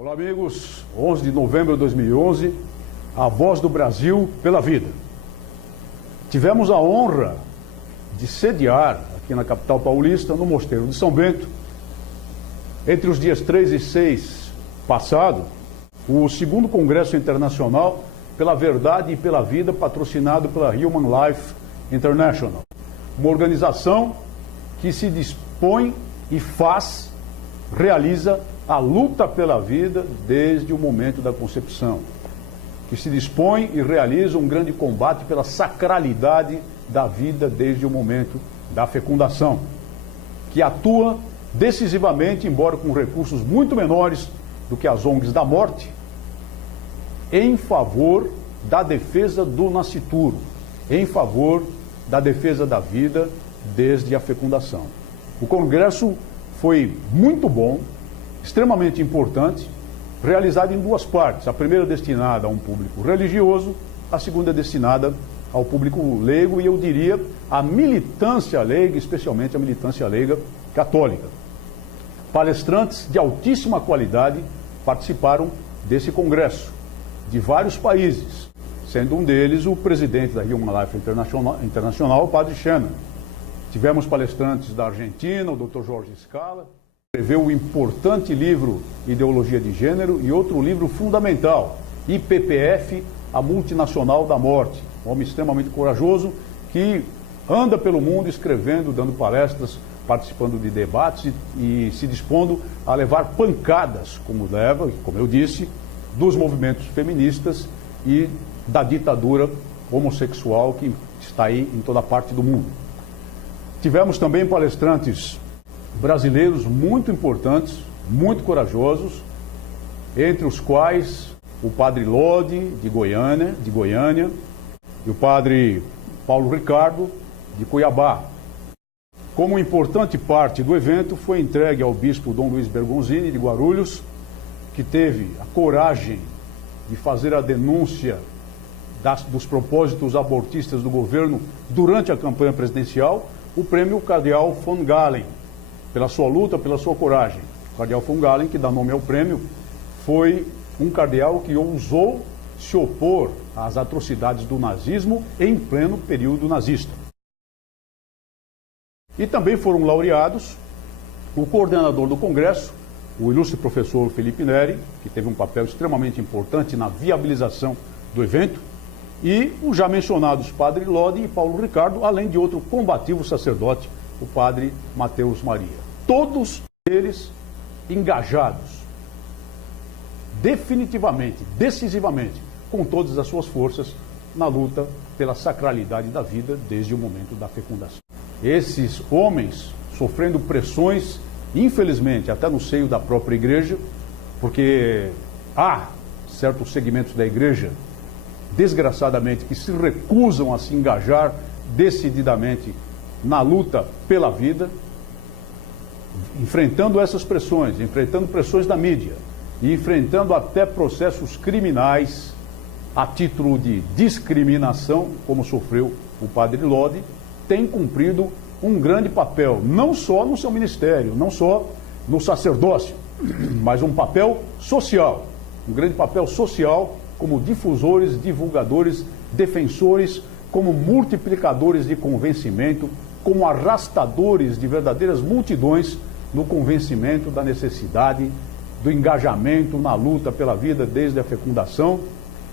Olá, amigos. 11 de novembro de 2011, a Voz do Brasil pela Vida. Tivemos a honra de sediar aqui na capital paulista, no Mosteiro de São Bento, entre os dias 3 e 6 passado, o 2º Congresso Internacional pela Verdade e pela Vida, patrocinado pela Human Life International, uma organização que se dispõe e realiza a luta pela vida desde o momento da concepção, que se dispõe e realiza um grande combate pela sacralidade da vida desde o momento da fecundação, que atua decisivamente, embora com recursos muito menores do que as ONGs da morte, em favor da defesa do nascituro, em favor da defesa da vida desde a fecundação. O congresso foi muito bom, extremamente importante, realizado em duas partes. A primeira destinada a um público religioso, a segunda destinada ao público leigo e, eu diria, à militância leiga, especialmente a militância leiga católica. Palestrantes de altíssima qualidade participaram desse congresso, de vários países, sendo um deles o presidente da Human Life International, o padre Shannon. Tivemos palestrantes da Argentina, o Dr. Jorge Scala, que escreveu o importante livro Ideologia de Gênero, e outro livro fundamental, IPPF, a Multinacional da Morte. Um homem extremamente corajoso que anda pelo mundo escrevendo, dando palestras, participando de debates e se dispondo a levar pancadas, como eu disse, dos movimentos feministas e da ditadura homossexual que está aí em toda parte do mundo. Tivemos também palestrantes brasileiros muito importantes, muito corajosos, entre os quais o padre Lodi, de Goiânia, e o padre Paulo Ricardo, de Cuiabá. Como importante parte do evento foi entregue ao bispo Dom Luiz Bergonzini, de Guarulhos, que teve a coragem de fazer a denúncia dos propósitos abortistas do governo durante a campanha presidencial, o prêmio Cardeal von Galen, pela sua luta, pela sua coragem. O Cardeal von Galen, que dá nome ao prêmio, foi um cardeal que ousou se opor às atrocidades do nazismo em pleno período nazista. E também foram laureados o coordenador do Congresso, o ilustre professor Felipe Neri, que teve um papel extremamente importante na viabilização do evento, e os já mencionados padre Lodi e Paulo Ricardo, além de outro combativo sacerdote, o padre Mateus Maria. Todos eles engajados, definitivamente, decisivamente, com todas as suas forças, na luta pela sacralidade da vida desde o momento da fecundação. Esses homens sofrendo pressões, infelizmente, até no seio da própria igreja, porque há certos segmentos da igreja, desgraçadamente, que se recusam a se engajar decididamente na luta pela vida, enfrentando essas pressões, enfrentando pressões da mídia e enfrentando até processos criminais a título de discriminação, como sofreu o padre Lodi, tem cumprido um grande papel, não só no seu ministério, não só no sacerdócio, mas um papel social, um grande papel social como difusores, divulgadores, defensores, como multiplicadores de convencimento, como arrastadores de verdadeiras multidões no convencimento da necessidade do engajamento na luta pela vida desde a fecundação,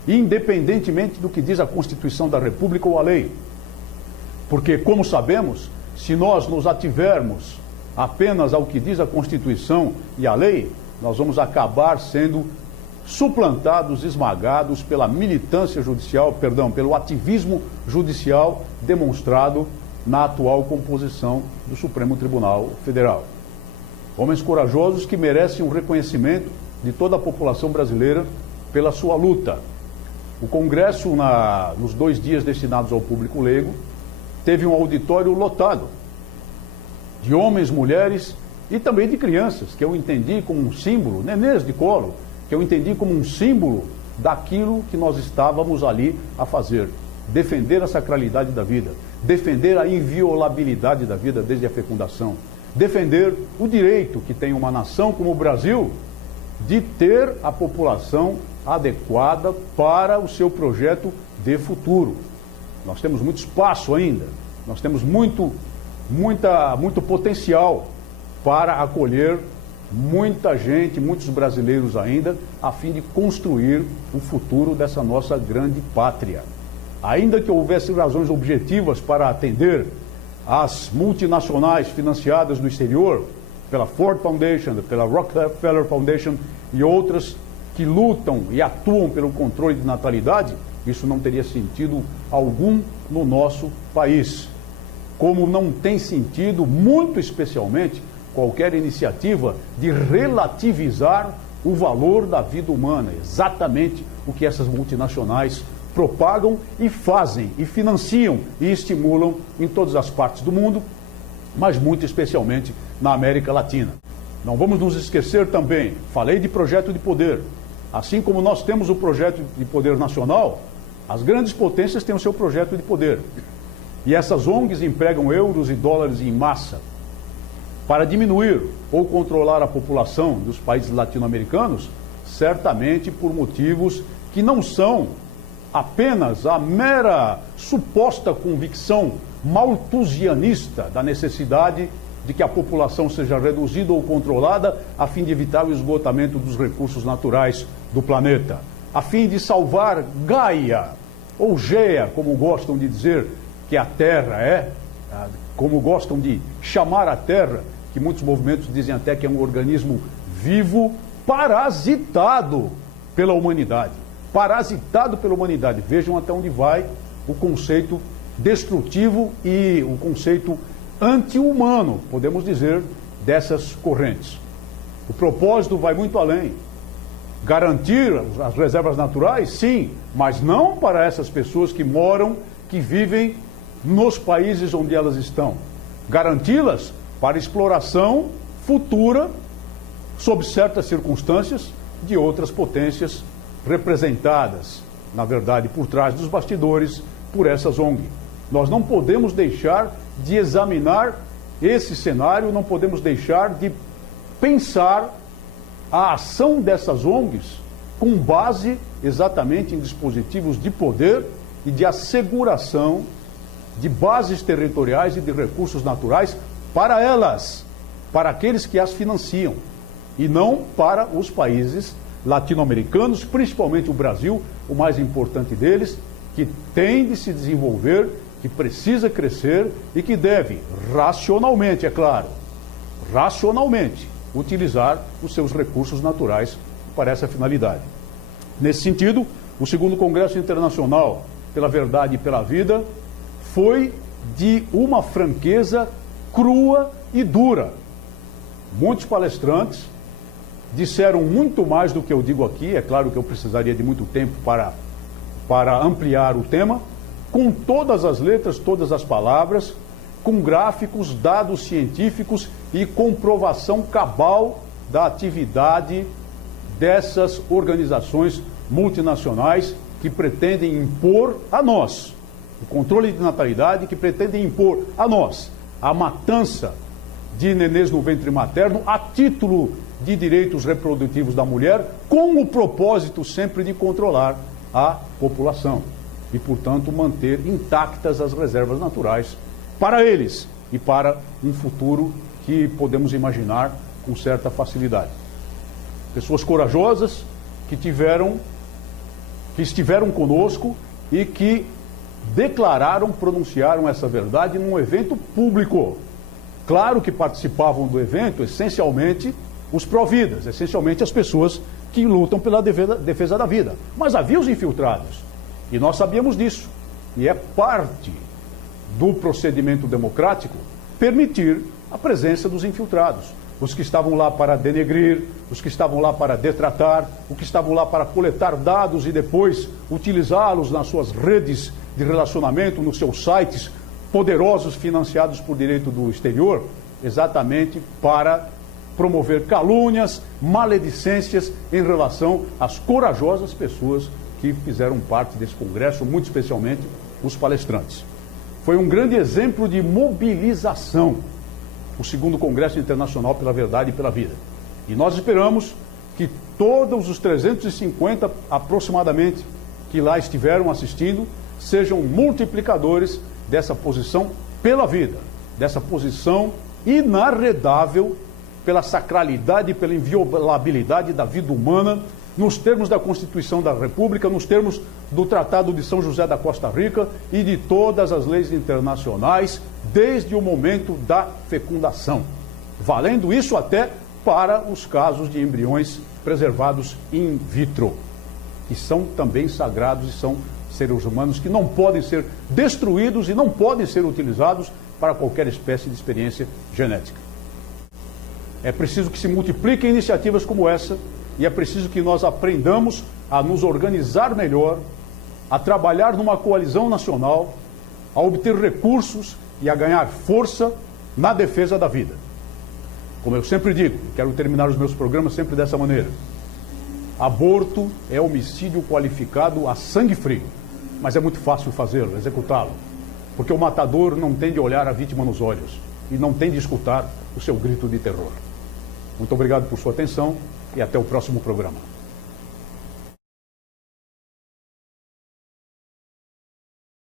independentemente do que diz a Constituição da República ou a lei. Porque, como sabemos, se nós nos ativermos apenas ao que diz a Constituição e a lei, nós vamos acabar sendo suplantados, esmagados pela militância judicial, pelo ativismo judicial demonstrado na atual composição do Supremo Tribunal Federal. Homens corajosos que merecem um reconhecimento de toda a população brasileira pela sua luta. O Congresso, nos 2 dias destinados ao público leigo, teve um auditório lotado de homens, mulheres e também de crianças, que eu entendi como um símbolo, nenês de colo, que eu entendi como um símbolo daquilo que nós estávamos ali a fazer. Defender a sacralidade da vida, defender a inviolabilidade da vida desde a fecundação, defender o direito que tem uma nação como o Brasil de ter a população adequada para o seu projeto de futuro. Nós temos muito espaço ainda, nós temos muito potencial para acolher muita gente, muitos brasileiros ainda, a fim de construir o futuro dessa nossa grande pátria. Ainda que houvesse razões objetivas para atender às multinacionais financiadas no exterior, pela Ford Foundation, pela Rockefeller Foundation e outras que lutam e atuam pelo controle de natalidade, isso não teria sentido algum no nosso país. Como não tem sentido, muito especialmente, qualquer iniciativa de relativizar o valor da vida humana, exatamente o que essas multinacionais propagam e fazem, e financiam e estimulam em todas as partes do mundo, mas muito especialmente na América Latina. Não vamos nos esquecer também, falei de projeto de poder. Assim como nós temos o projeto de poder nacional, as grandes potências têm o seu projeto de poder. E essas ONGs empregam euros e dólares em massa para diminuir ou controlar a população dos países latino-americanos, certamente por motivos que não são apenas a mera suposta convicção malthusianista da necessidade de que a população seja reduzida ou controlada a fim de evitar o esgotamento dos recursos naturais do planeta, a fim de salvar Gaia, ou Geia, como gostam de dizer que a Terra é, como gostam de chamar a Terra, que muitos movimentos dizem até que é um organismo vivo parasitado pela humanidade. Parasitado pela humanidade. Vejam até onde vai o conceito destrutivo e o conceito anti-humano, podemos dizer, dessas correntes. O propósito vai muito além. Garantir as reservas naturais, sim, mas não para essas pessoas que moram, que vivem nos países onde elas estão. Garanti-las para exploração futura, sob certas circunstâncias, de outras potências representadas, na verdade, por trás dos bastidores, por essas ONG. Nós não podemos deixar de examinar esse cenário, não podemos deixar de pensar a ação dessas ONGs com base exatamente em dispositivos de poder e de asseguração de bases territoriais e de recursos naturais para elas, para aqueles que as financiam, e não para os países latino-americanos, principalmente o Brasil, o mais importante deles, que tem de se desenvolver, que precisa crescer e que deve, racionalmente, é claro, racionalmente, utilizar os seus recursos naturais para essa finalidade. Nesse sentido, o segundo Congresso Internacional pela Verdade e pela Vida foi de uma franqueza crua e dura. Muitos palestrantes disseram muito mais do que eu digo aqui, é claro que eu precisaria de muito tempo para ampliar o tema, com todas as letras, todas as palavras, com gráficos, dados científicos e comprovação cabal da atividade dessas organizações multinacionais que pretendem impor a nós o controle de natalidade, que pretendem impor a nós a matança de nenês no ventre materno a título de direitos reprodutivos da mulher, com o propósito sempre de controlar a população e, portanto, manter intactas as reservas naturais para eles e para um futuro que podemos imaginar com certa facilidade. Pessoas corajosas que estiveram conosco e que declararam, pronunciaram essa verdade num evento público. Claro que participavam do evento essencialmente os pró-vidas, essencialmente as pessoas que lutam pela defesa da vida. Mas havia os infiltrados, e nós sabíamos disso. E é parte do procedimento democrático permitir a presença dos infiltrados. Os que estavam lá para denegrir, os que estavam lá para detratar, os que estavam lá para coletar dados e depois utilizá-los nas suas redes de relacionamento, nos seus sites poderosos financiados por direito do exterior, exatamente para promover calúnias, maledicências em relação às corajosas pessoas que fizeram parte desse congresso, muito especialmente os palestrantes. Foi um grande exemplo de mobilização, o segundo Congresso Internacional pela Verdade e pela Vida. E nós esperamos que todos os 350 aproximadamente que lá estiveram assistindo sejam multiplicadores dessa posição pela vida, dessa posição inarredável pela sacralidade e pela inviolabilidade da vida humana, nos termos da Constituição da República, nos termos do Tratado de São José da Costa Rica e de todas as leis internacionais, desde o momento da fecundação, valendo isso até para os casos de embriões preservados in vitro, que são também sagrados e são seres humanos que não podem ser destruídos e não podem ser utilizados para qualquer espécie de experiência genética. É preciso que se multipliquem iniciativas como essa e é preciso que nós aprendamos a nos organizar melhor, a trabalhar numa coalizão nacional, a obter recursos e a ganhar força na defesa da vida. Como eu sempre digo, quero terminar os meus programas sempre dessa maneira. Aborto é homicídio qualificado a sangue frio, mas é muito fácil fazê-lo, executá-lo, porque o matador não tem de olhar a vítima nos olhos e não tem de escutar o seu grito de terror. Muito obrigado por sua atenção e até o próximo programa.